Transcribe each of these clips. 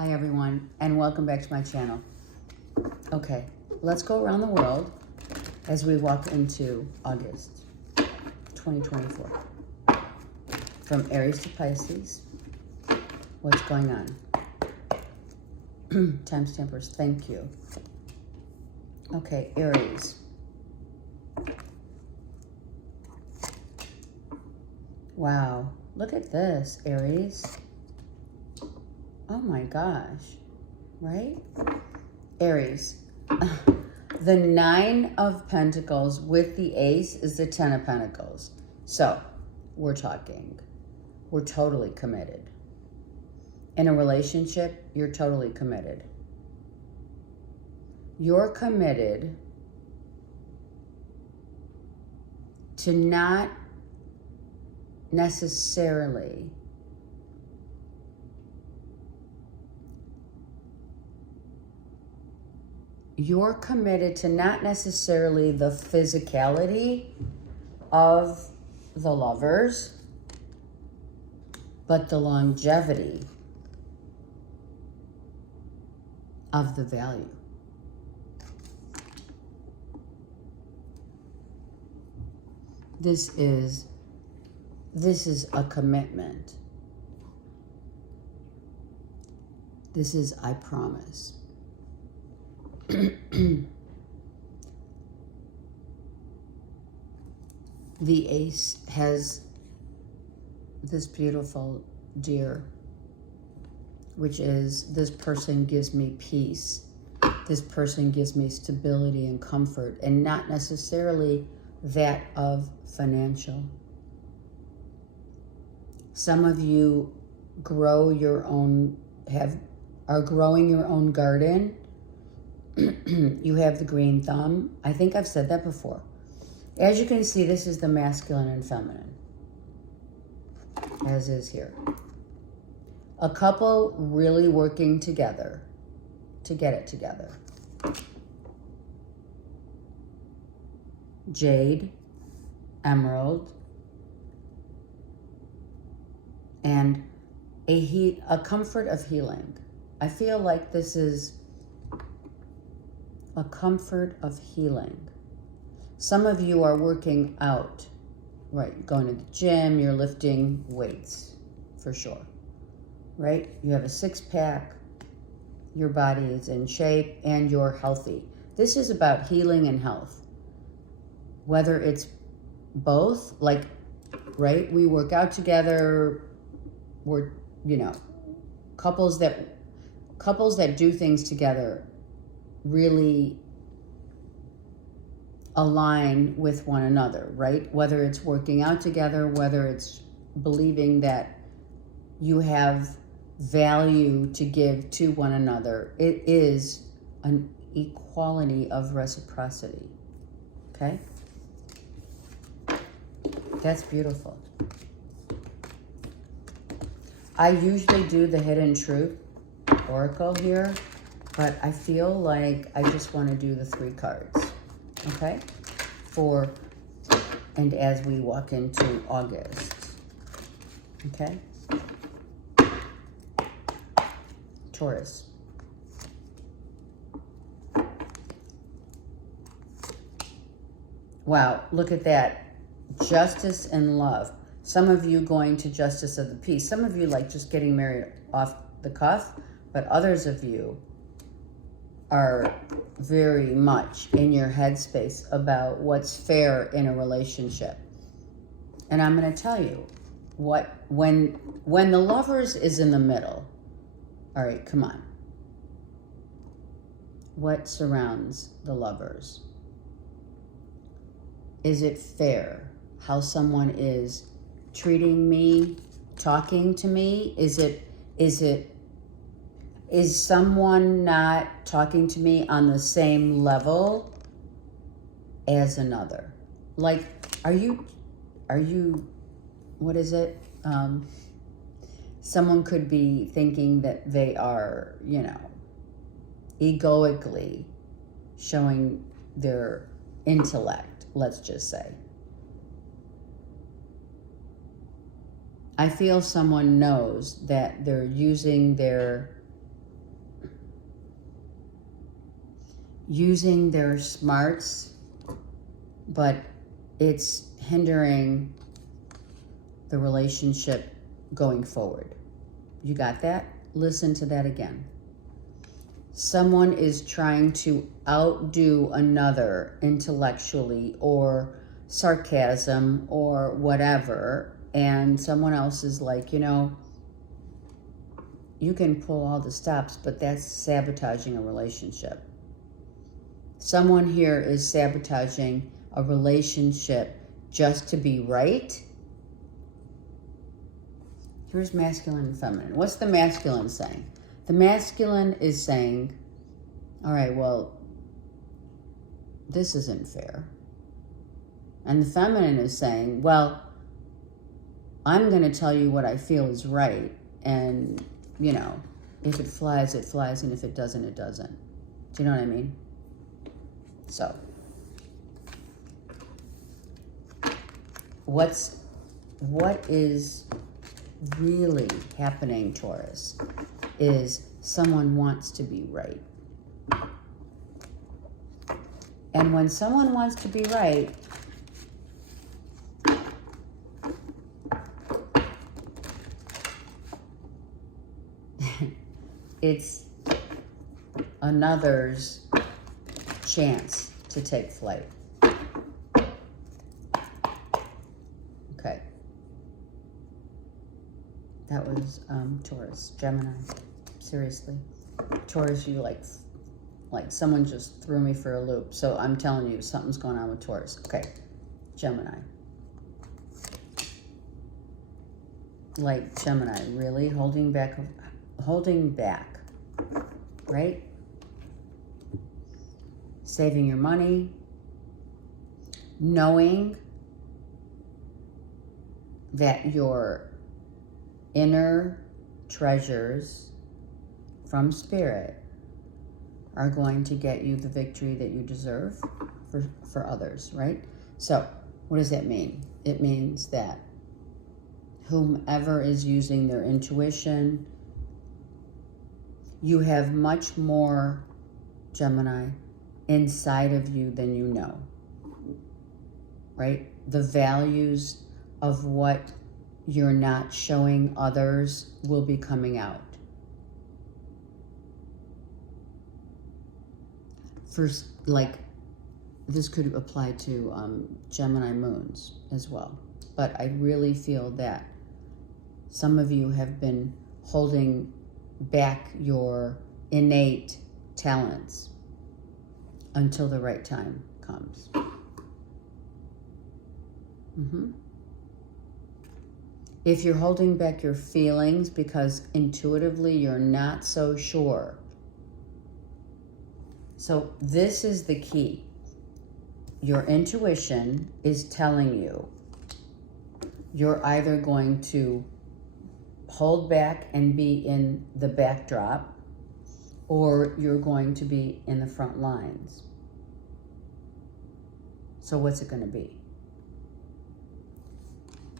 Hi everyone, and welcome back to my channel. Okay, let's go around the world as we walk into August 2024. From Aries to Pisces, what's going on? Timestampers, thank you. Okay, Aries. Wow, look at this, Aries. Oh my gosh, right? Aries, the 9 of Pentacles with the Ace is the 10 of Pentacles. So we're totally committed. In a relationship, you're totally committed. You're committed to not necessarily you're committed to not necessarily the physicality of the lovers, but the longevity of the value. This is a commitment. This is I promise. The Ace has this beautiful deer, which is this person gives me peace. This person gives me stability and comfort, and not necessarily that of financial. Some of you are growing your own garden. You have the green thumb. I think I've said that before. As you can see, this is the masculine and feminine, as is here. A couple really working together to get it together. Jade, emerald, and a comfort of healing. I feel like this is a comfort of healing. Some of you are working out, right? Going to the gym, you're lifting weights, for sure, right? You have a six-pack, your body is in shape, and you're healthy. This is about healing and health. Whether it's both, like, right? We work out together, we're, couples that do things together really align with one another, right? Whether it's working out together, whether it's believing that you have value to give to one another, it is an equality of reciprocity, okay? That's beautiful. I usually do the Hidden Truth Oracle here, but I feel like I just want to do the 3 cards, okay? And as we walk into August, okay? Taurus. Wow, look at that. Justice and love. Some of you going to justice of the peace. Some of you like just getting married off the cuff, but others of you are very much in your headspace about what's fair in a relationship. And I'm going to tell you when the lovers is in the middle, all right, come on. What surrounds the lovers? Is it fair how someone is treating me, talking to me? Is someone not talking to me on the same level as another? Like, are you, what is it? Someone could be thinking that they are, egoically showing their intellect, let's just say. I feel someone knows that they're using their using their smarts, but it's hindering the relationship going forward. You got that? Listen to that again. Someone is trying to outdo another intellectually or sarcasm or whatever, and someone else is like, you can pull all the stops, but that's sabotaging a relationship. Someone here is sabotaging a relationship just to be right. Here's masculine and feminine. What's the masculine saying? The masculine is saying, all right, well, this isn't fair. And the feminine is saying, well, I'm going to tell you what I feel is right. And, if it flies, it flies. And if it doesn't, it doesn't. Do you know what I mean? So, what is really happening, Taurus, is someone wants to be right. And when someone wants to be right, it's another's chance to take flight. Okay. That was Taurus. Gemini. Seriously. Taurus, you like someone just threw me for a loop. So I'm telling you, something's going on with Taurus. Okay. Gemini. Like Gemini, really holding back, right? Saving your money, knowing that your inner treasures from spirit are going to get you the victory that you deserve for others, right? So what does that mean? It means that whomever is using their intuition, you have much more, Gemini, inside of you than you know, right? The values of what you're not showing others will be coming out. First, this could apply to Gemini moons as well. But I really feel that some of you have been holding back your innate talents until the right time comes. If you're holding back your feelings because intuitively you're not so sure. So this is the key. Your intuition is telling you you're either going to hold back and be in the backdrop, or you're going to be in the front lines. So what's it going to be?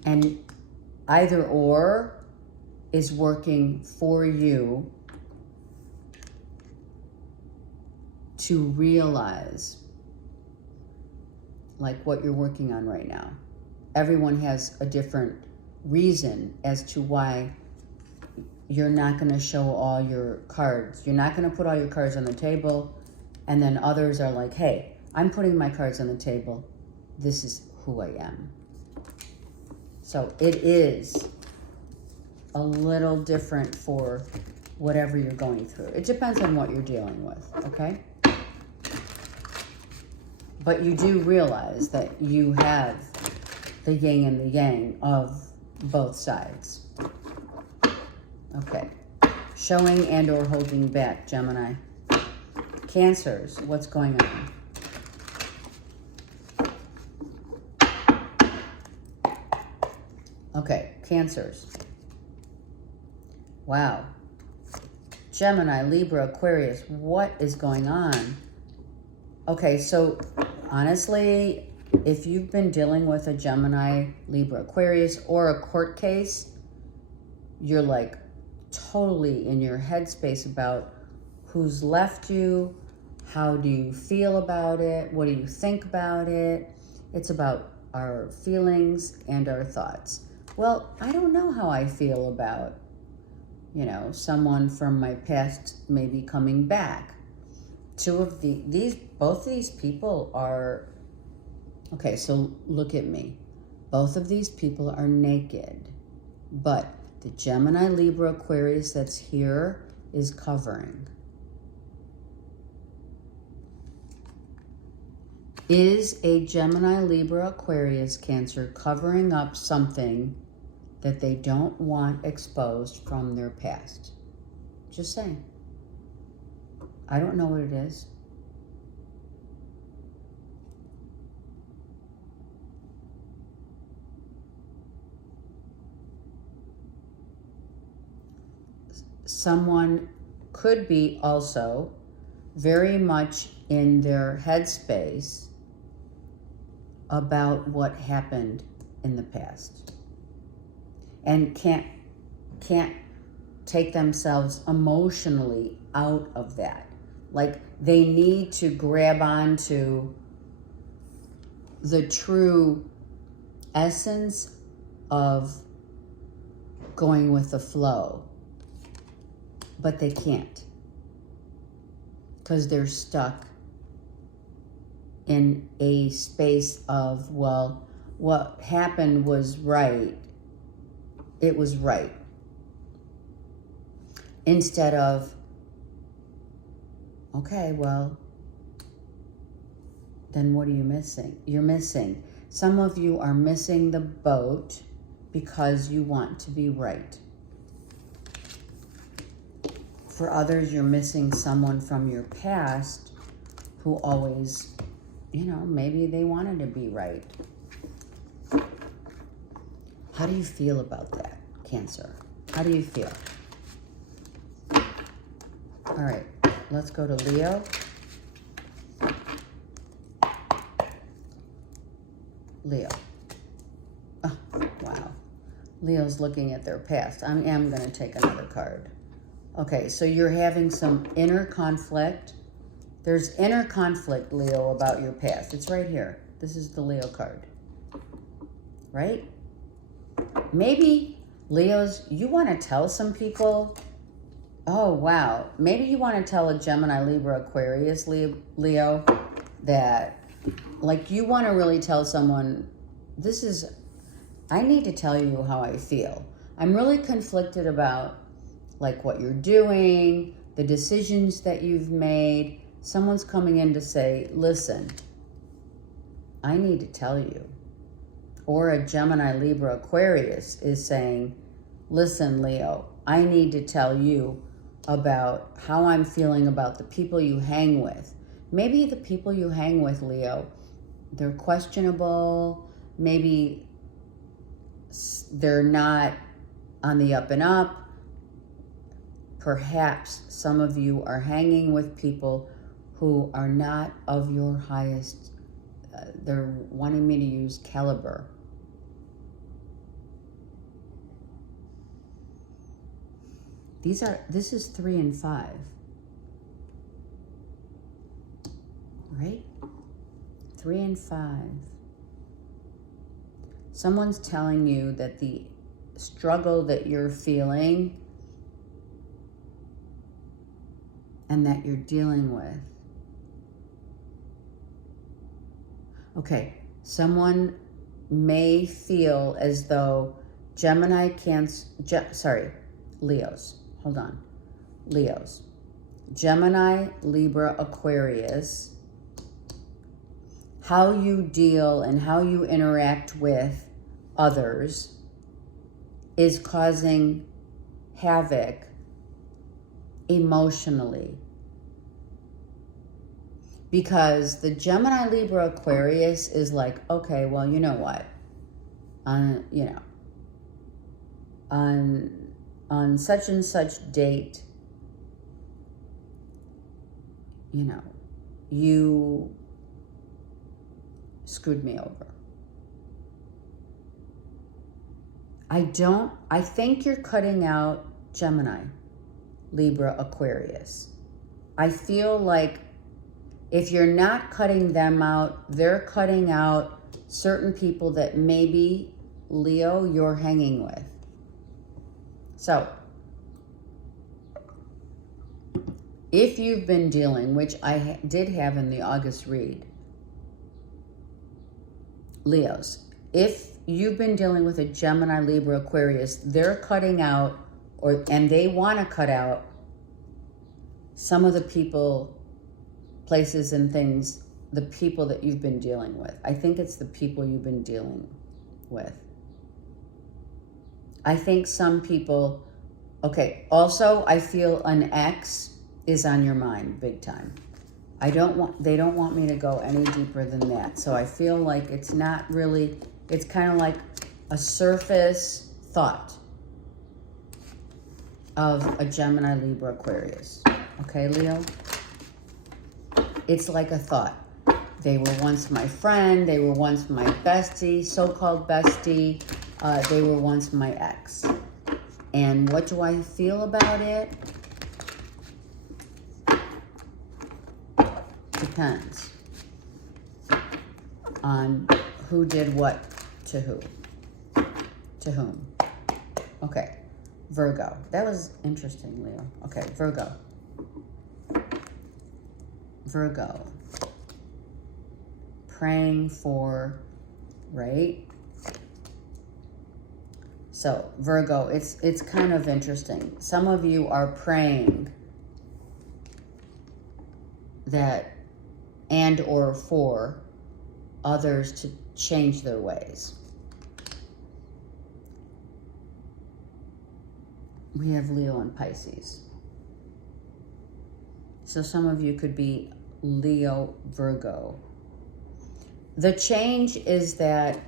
And either or is working for you to realize what you're working on right now. Everyone has a different reason as to why you're not going to show all your cards. You're not going to put all your cards on the table, and then others are like, hey, I'm putting my cards on the table. This is who I am. So it is a little different for whatever you're going through. It depends on what you're dealing with, okay? But you do realize that you have the yin and the yang of both sides. Okay. Showing and or holding back, Gemini. Cancers, what's going on? Okay, Cancers. Wow. Gemini, Libra, Aquarius, what is going on? Okay, so honestly, if you've been dealing with a Gemini, Libra, Aquarius, or a court case, you're totally in your headspace about who's left you, How do you feel about it? What do you think about it? It's about our feelings and our thoughts. Well, I don't know how I feel about, someone from my past maybe coming back. Both of these people are, okay, so look at me. Both of these people are naked, but the Gemini, Libra, Aquarius that's here is covering. Is a Gemini, Libra, Aquarius, Cancer covering up something that they don't want exposed from their past? Just saying. I don't know what it is. Someone could be also very much in their headspace about what happened in the past and can't take themselves emotionally out of that. Like they need to grab onto the true essence of going with the flow, but they can't because they're stuck in a space of, well, what happened was right. It was right. Instead of, okay, well, then what are you missing? You're missing. Some of you are missing the boat because you want to be right. For others, you're missing someone from your past who always, maybe they wanted to be right. How do you feel about that, Cancer? How do you feel? All right, let's go to Leo. Leo. Oh, wow. Leo's looking at their past. I am going to take another card. Okay, so you're having some inner conflict. There's inner conflict, Leo, about your past. It's right here. This is the Leo card. Right? Maybe, Leos, you want to tell some people, oh, wow. Maybe you want to tell a Gemini, Libra, Aquarius, Leo, that, like, you want to really tell someone, I need to tell you how I feel. I'm really conflicted about, like, what you're doing, the decisions that you've made. Someone's coming in to say, listen, I need to tell you. Or a Gemini, Libra, Aquarius is saying, listen, Leo, I need to tell you about how I'm feeling about the people you hang with. Maybe the people you hang with, Leo, they're questionable. Maybe they're not on the up and up. Perhaps some of you are hanging with people who are not of your highest, they're wanting me to use caliber. This is 3 and 5. Right? 3 and 5. Someone's telling you that the struggle that you're feeling and that you're dealing with. Okay, someone may feel as though Leos. Hold on. Leos. Gemini, Libra, Aquarius. How you deal and how you interact with others is causing havoc emotionally. Because the Gemini, Libra, Aquarius is like, okay, well, you know what? On such and such date, you screwed me over. I think you're cutting out Gemini, Libra, Aquarius. I feel like If you're not cutting them out, they're cutting out certain people that maybe, Leo, you're hanging with. So, if you've been dealing, which I did have in the August read, Leos, if you've been dealing with a Gemini, Libra, Aquarius, they're cutting out, and they want to cut out some of the people, places, and things, the people that you've been dealing with. I think it's the people you've been dealing with. I think some people, okay, also I feel an ex is on your mind big time. They don't want me to go any deeper than that. So I feel like it's not really, it's kind of like a surface thought of a Gemini, Libra, Aquarius. Okay, Leo? It's like a thought. They were once my friend. They were once my bestie, so-called bestie. They were once my ex. And what do I feel about it? Depends on who did what to who. To whom. Okay. Virgo. That was interesting, Leo. Okay, Virgo. Virgo. Praying for, right? So, Virgo, it's kind of interesting. Some of you are praying that and or for others to change their ways. We have Leo and Pisces. So some of you could be Leo, Virgo. The change is that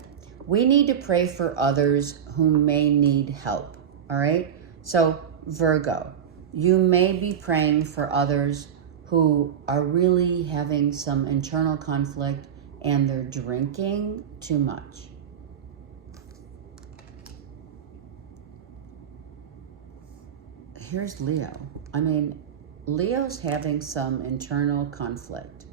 we need to pray for others who may need help, all right? So Virgo, you may be praying for others who are really having some internal conflict and they're drinking too much. Here's Leo. I mean, Leo's having some internal conflict.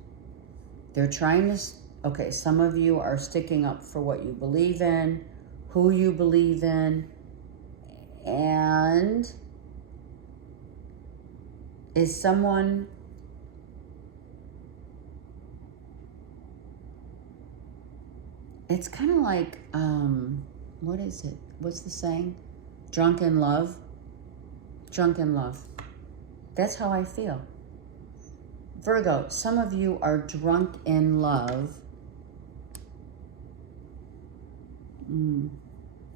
They're trying to, okay, some of you are sticking up for what you believe in, who you believe in, and is someone it's kind of like, what is it? What's the saying? Drunk in love. Drunk in love. That's how I feel. Virgo, some of you are drunk in love.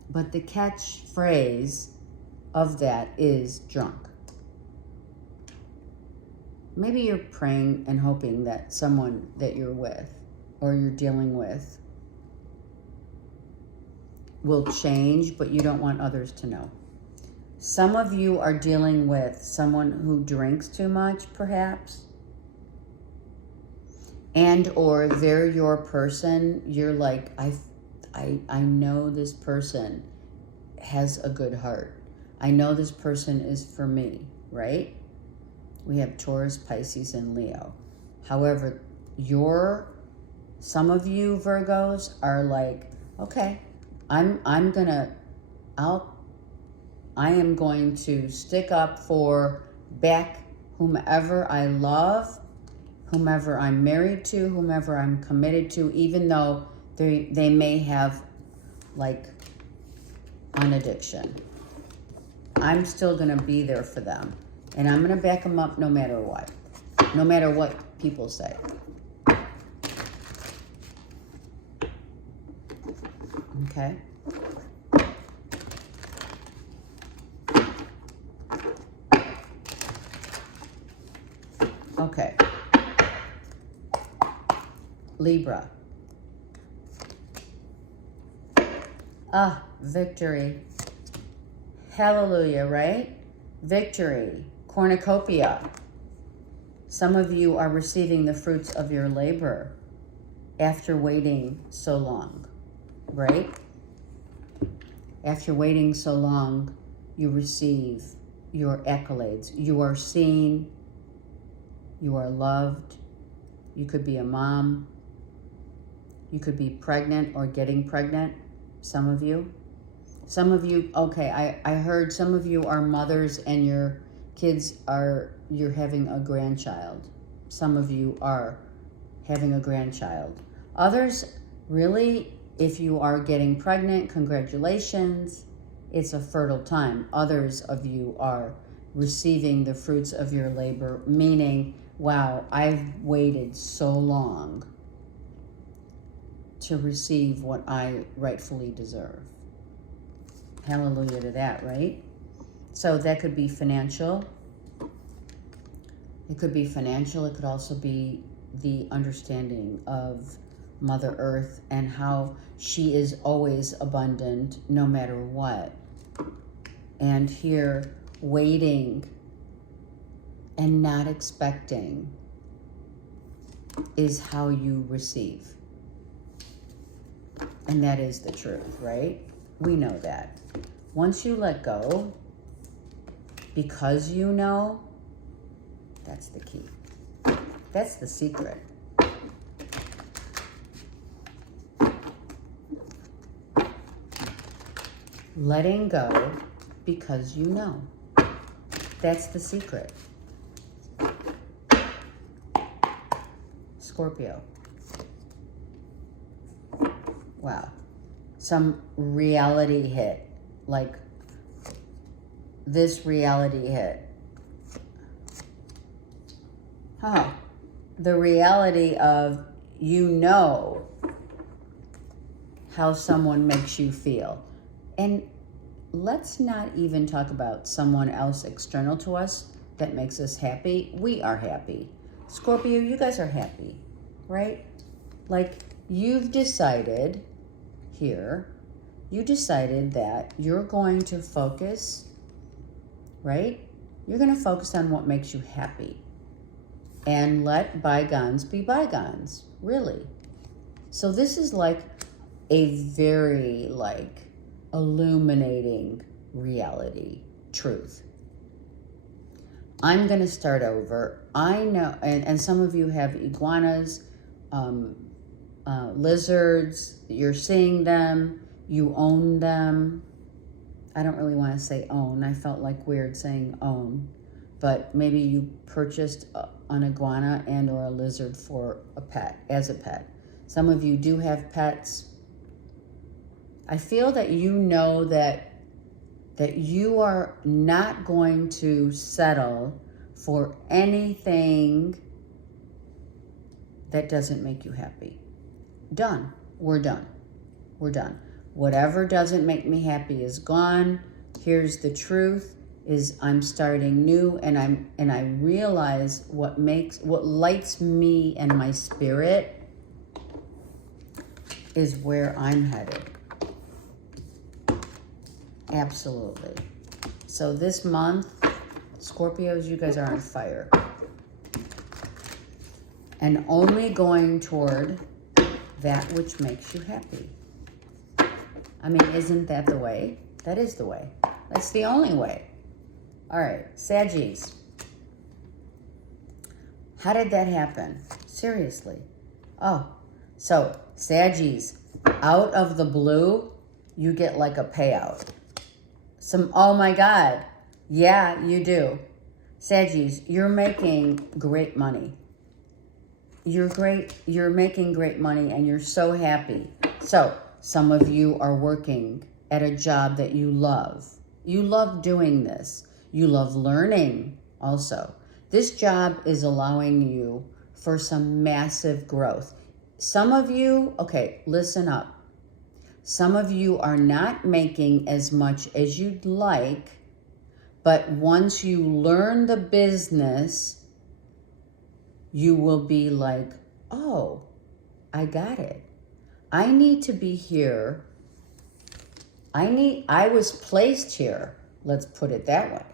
But the catchphrase of that is drunk. Maybe you're praying and hoping that someone that you're with or you're dealing with will change, but you don't want others to know. Some of you are dealing with someone who drinks too much, perhaps, and or they're your person. You're like, I know this person has a good heart. I know this person is for me, right? We have Taurus, Pisces, and Leo. However, some of you Virgos are like, okay, I am going to stick up for back whomever I love, whomever I'm married to, whomever I'm committed to, even though they may have like an addiction. I'm still going to be there for them. And I'm going to back them up no matter what. No matter what people say. Okay? Okay. Libra. Victory. Hallelujah, right? Victory. Cornucopia. Some of you are receiving the fruits of your labor after waiting so long, right? After waiting so long, you receive your accolades. You are seen, you are loved, You could be a mom. You could be pregnant or getting pregnant, some of you. Some of you, okay, I heard some of you are mothers and your kids you're having a grandchild. Some of you are having a grandchild. Others, really, if you are getting pregnant, congratulations. It's a fertile time. Others of you are receiving the fruits of your labor, meaning, wow, I've waited so long to receive what I rightfully deserve. Hallelujah to that, right? So that could be financial. It could be financial. It could also be the understanding of Mother Earth and how she is always abundant no matter what. And here, waiting and not expecting is how you receive. And that is the truth, right? We know that. Once you let go, because you know, that's the key. That's the secret. Letting go because you know. That's the secret. Scorpio. Wow. Some reality hit. Like this reality hit. The reality of you know how someone makes you feel. And let's not even talk about someone else external to us that makes us happy. We are happy. Scorpio, you guys are happy, right? Like you've decided here, you decided that you're going to focus, right? You're going to focus on what makes you happy and let bygones be bygones, really. So this is like a very illuminating reality, truth. I'm going to start over. I know, and some of you have iguanas, lizards, you're seeing them, you own them. I don't really want to say own. I felt like weird saying own, but maybe you purchased an iguana and or a lizard for a pet, as a pet. Some of you do have pets. I feel that you know that you are not going to settle for anything that doesn't make you happy. Done. We're done. We're done. Whatever doesn't make me happy is gone. Here's the truth is I'm starting new and I realize what lights me and my spirit is where I'm headed. Absolutely. So this month, Scorpios, you guys are on fire. And only going toward that which makes you happy. I mean, isn't that the way? That is the way. That's the only way. All right, Saggies. How did that happen? Seriously. Oh, so Saggies, out of the blue, you get like a payout. Oh my God. Yeah, you do. Saggies, you're making great money. You're making great money and you're so happy. So some of you are working at a job that you love. You love doing this. You love learning also. This job is allowing you for some massive growth. Some of you, okay, listen up. Some of you are not making as much as you'd like, but once you learn the business, you will be like, oh, I got it. I need to be here. I was placed here. Let's put it that way.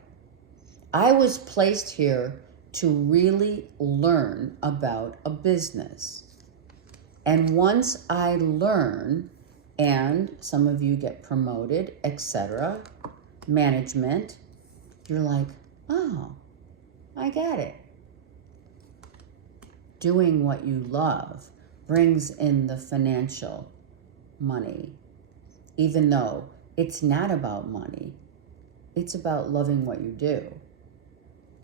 I was placed here to really learn about a business. And once I learn, and some of you get promoted, etc., management, you're like, oh, I got it. doing what you love brings in the financial money, even though it's not about money. It's about loving what you do.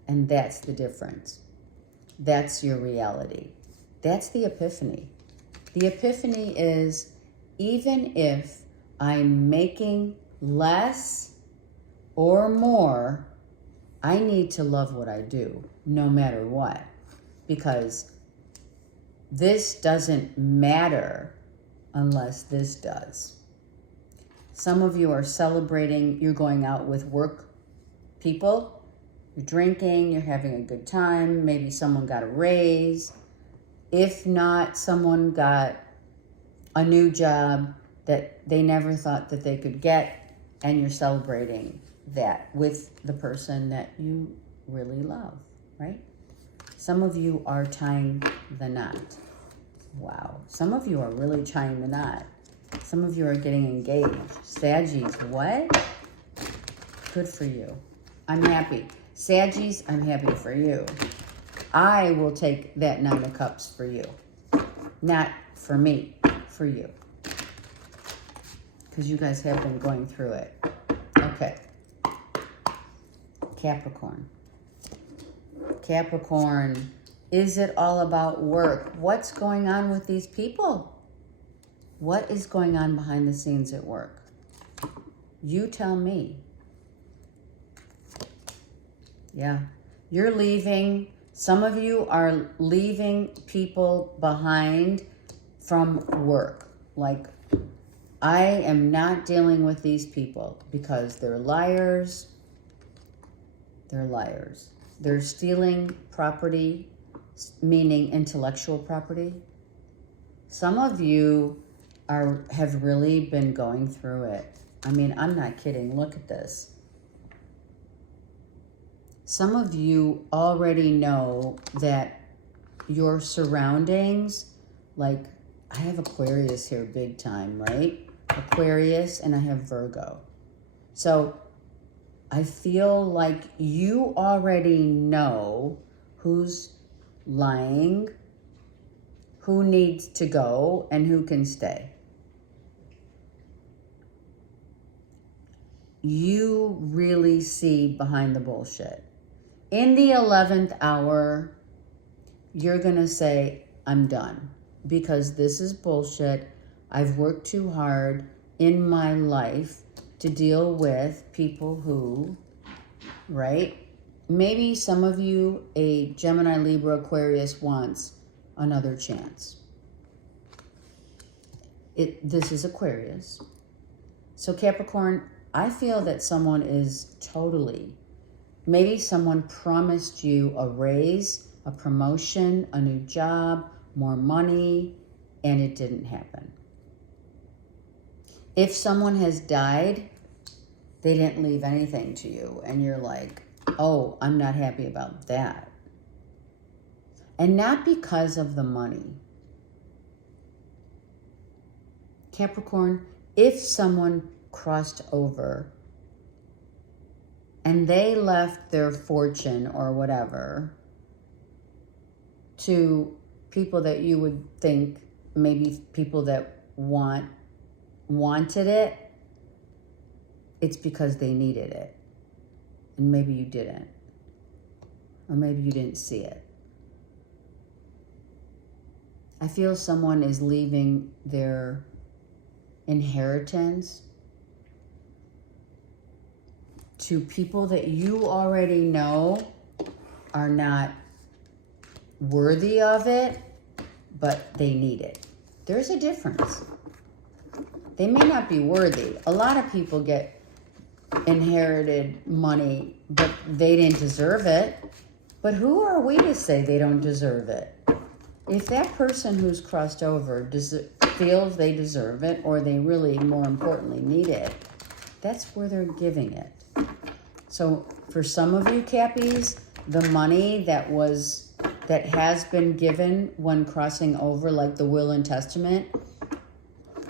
And that's the difference. That's your reality. That's the epiphany. The epiphany is, even if I'm making less or more, I need to love what I do, no matter what. Because this doesn't matter unless this does. Some of you are celebrating, you're going out with work people, you're drinking, you're having a good time, maybe someone got a raise. If not, someone got a new job that they never thought that they could get, and you're celebrating that with the person that you really love, right? Some of you are tying the knot. Wow. Some of you are really tying the knot. Some of you are getting engaged. Saggies, what? Good for you. I'm happy. Saggies, I'm happy for you. I will take that 9 of Cups for you. Not for me, for you. Because you guys have been going through it. Okay. Capricorn. Capricorn, is it all about work? What's going on with these people? What is going on behind the scenes at work? You tell me. Yeah. You're leaving. Some of you are leaving people behind from work. Like, I am not dealing with these people because they're liars. They're liars. They're stealing property, meaning intellectual property. Some of you have really been going through it. I mean, I'm not kidding. Look at this. Some of you already know that your surroundings, like, I have Aquarius here big time, right? Aquarius, and I have Virgo. So I feel like you already know who's lying, who needs to go, and who can stay. You really see behind the bullshit. In the 11th hour, you're going to say, I'm done, because this is bullshit. I've worked too hard in my life to deal with people who, right? Maybe some of you, a Gemini, Libra, Aquarius, wants another chance. This is Aquarius. So Capricorn, I feel that someone is totally, maybe someone promised you a raise, a promotion, a new job, more money, and it didn't happen. If someone has died, they didn't leave anything to you, and you're like, oh, I'm not happy about that. And not because of the money. Capricorn, if someone crossed over and they left their fortune or whatever to people that you would think, maybe people that wanted it, it's because they needed it. And maybe you didn't. Or maybe you didn't see it. I feel someone is leaving their inheritance to people that you already know are not worthy of it, but they need it. There's a difference. They may not be worthy. A lot of people get inherited money, but they didn't deserve it. But who are we to say they don't deserve it? If that person who's crossed over feels they deserve it, or they really, more importantly, need it, that's where they're giving it. So for some of you Cappies, the money that has been given when crossing over, like the will and testament,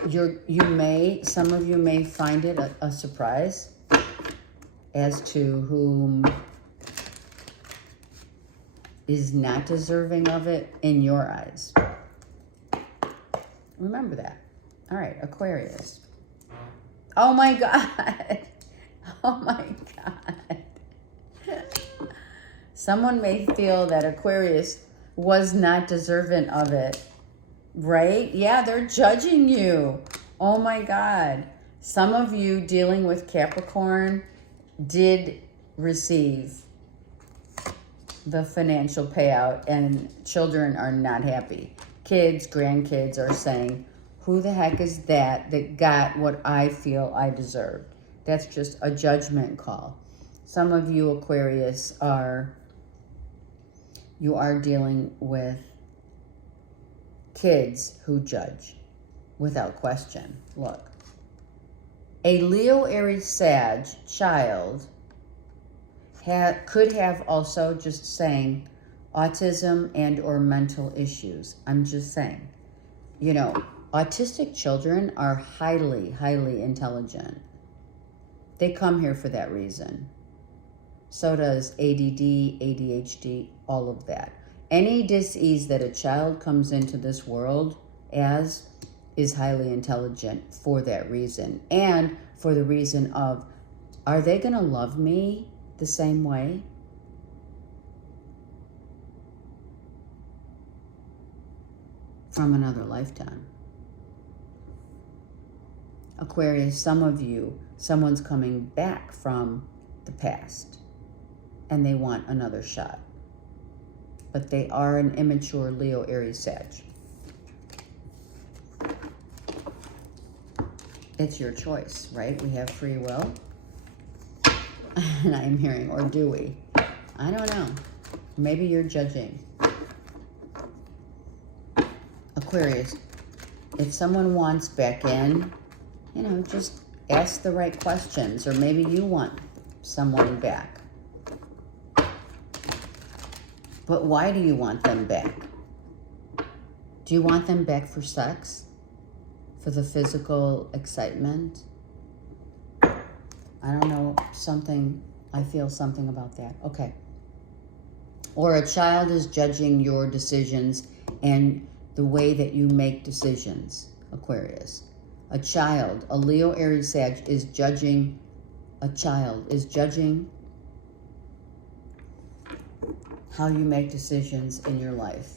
some of you may find it a surprise as to whom is not deserving of it in your eyes. Remember that. All right, Aquarius. Oh my God. Oh my God. Someone may feel that Aquarius was not deserving of it, right? Yeah, they're judging you. Oh my God. Some of you dealing with Capricorn did receive the financial payout, and children are not happy. Kids, grandkids are saying, who the heck is that got what I feel I deserved? That's just a judgment call. Some of you Aquarius you are dealing with kids who judge without question. Look, a Leo, Aries, Sag child could have also just saying autism and or mental issues. I'm just saying, you know, autistic children are highly, highly intelligent. They come here for that reason. So does ADD, ADHD, all of that. Any dis-ease that a child comes into this world as is highly intelligent for that reason. And for the reason of, are they going to love me the same way? From another lifetime. Aquarius, some of you, someone's coming back from the past and they want another shot. But they are an immature Leo, Aries, Sag. It's your choice, right? We have free will. And I'm hearing, or do we? I don't know. Maybe you're judging. Aquarius, if someone wants back in, you know, just ask the right questions, or maybe you want someone back. But why do you want them back? Do you want them back for sex? For the physical excitement? I don't know, something, I feel something about that. Okay. Or a child is judging your decisions and the way that you make decisions, Aquarius. A child, a Leo, Aries, Sag is judging, a child is judging how you make decisions in your life.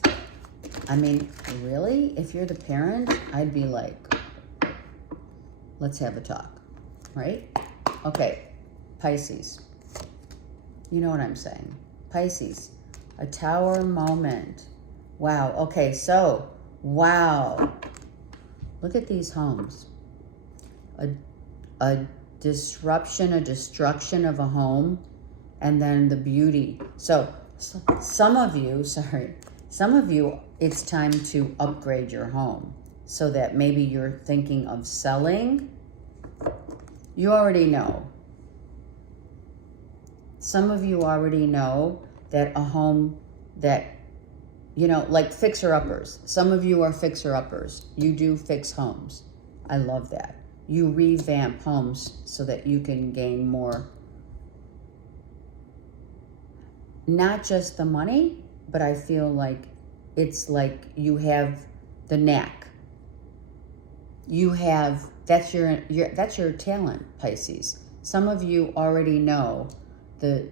I mean, really? If you're the parent, I'd be like, let's have a talk, right? Okay, Pisces. You know what I'm saying. Pisces, a tower moment. Wow, okay, so, wow. Look at these homes. A disruption, a destruction of a home, and then the beauty. So some of you, it's time to upgrade your home so that maybe you're thinking of selling. You already know. Some of you already know that a home that, you know, like fixer-uppers. Some of you are fixer-uppers. You do fix homes. I love that. You revamp homes so that you can gain more. Not just the money, but I feel like it's like you have the knack. You have, that's your talent, Pisces. Some of you already know that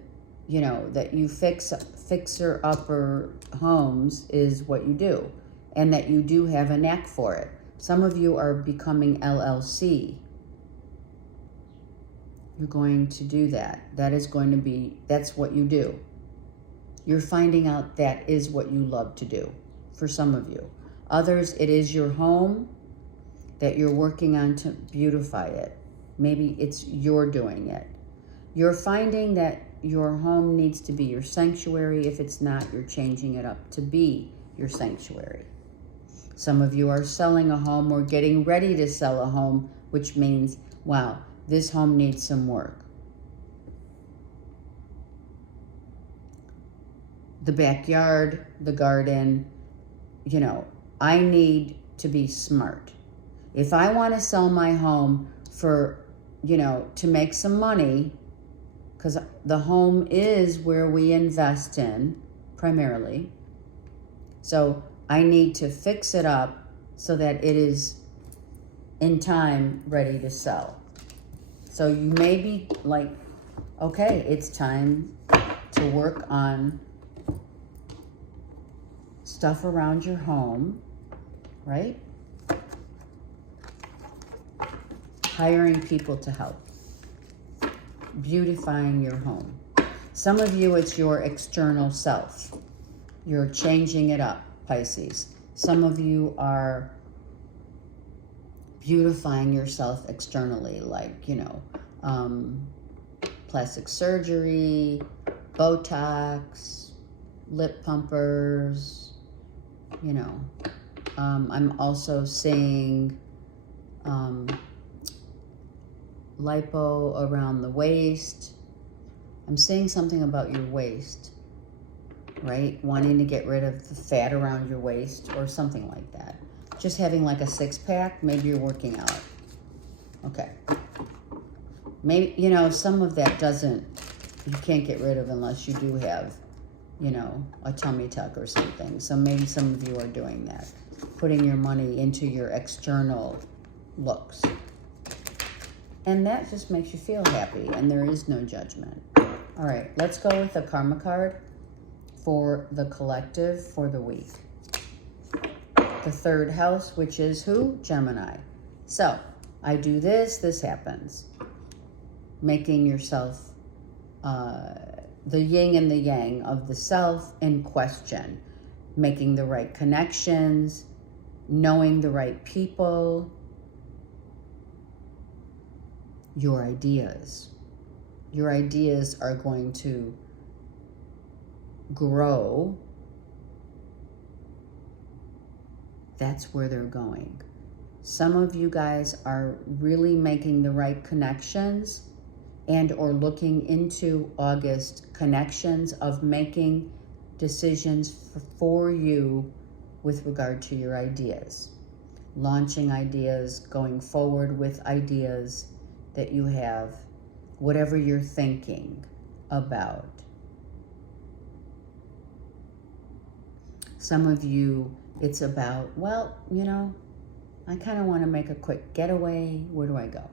you fixer-upper homes is what you do, and that you do have a knack for it. Some of you are becoming LLC. You're going to do that. That's what you do. You're finding out that is what you love to do, for some of you. Others, it is your home that you're working on to beautify it. Maybe it's you're doing it. You're finding that your home needs to be your sanctuary. If it's not, you're changing it up to be your sanctuary. Some of you are selling a home or getting ready to sell a home, which means, wow, this home needs some work. The backyard, the garden, I need to be smart. If I want to sell my home for, to make some money, because the home is where we invest in, primarily. So I need to fix it up so that it is in time ready to sell. So you may be like, okay, it's time to work on stuff around your home, right? Hiring people to help. Beautifying your home. Some of you, it's your external self. You're changing it up, Pisces. Some of you are beautifying yourself externally, like, you know, plastic surgery, Botox, lip pumpers, you know. I'm also seeing lipo around the waist. I'm seeing something about your waist, right? Wanting to get rid of the fat around your waist or something like that. Just having like a six-pack, maybe you're working out. Okay. Maybe, you know, some of that you can't get rid of unless you do have, you know, a tummy tuck or something. So maybe some of you are doing that. Putting your money into your external looks. And that just makes you feel happy, and there is no judgment. All right, let's go with the karma card for the collective for the week. The third house, which is who? Gemini. So, I do this, this happens. Making yourself the yin and the yang of the self in question. Making the right connections, knowing the right people, your ideas. Your ideas are going to grow. That's where they're going. Some of you guys are really making the right connections and or looking into August connections of making decisions for you with regard to your ideas. Launching ideas, going forward with ideas that you have, whatever you're thinking about. Some of you, it's about, well, you know, I kind of want to make a quick getaway. Where do I go?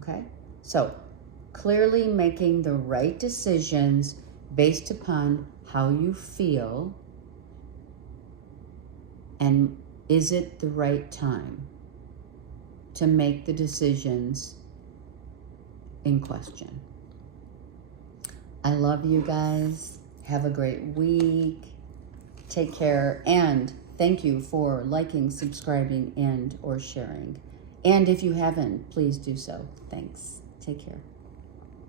Okay? So, clearly making the right decisions based upon how you feel, and is it the right time to make the decisions in question. I love you guys. Have a great week. Take care, and thank you for liking, subscribing, and or sharing. And if you haven't, please do so. Thanks. Take care.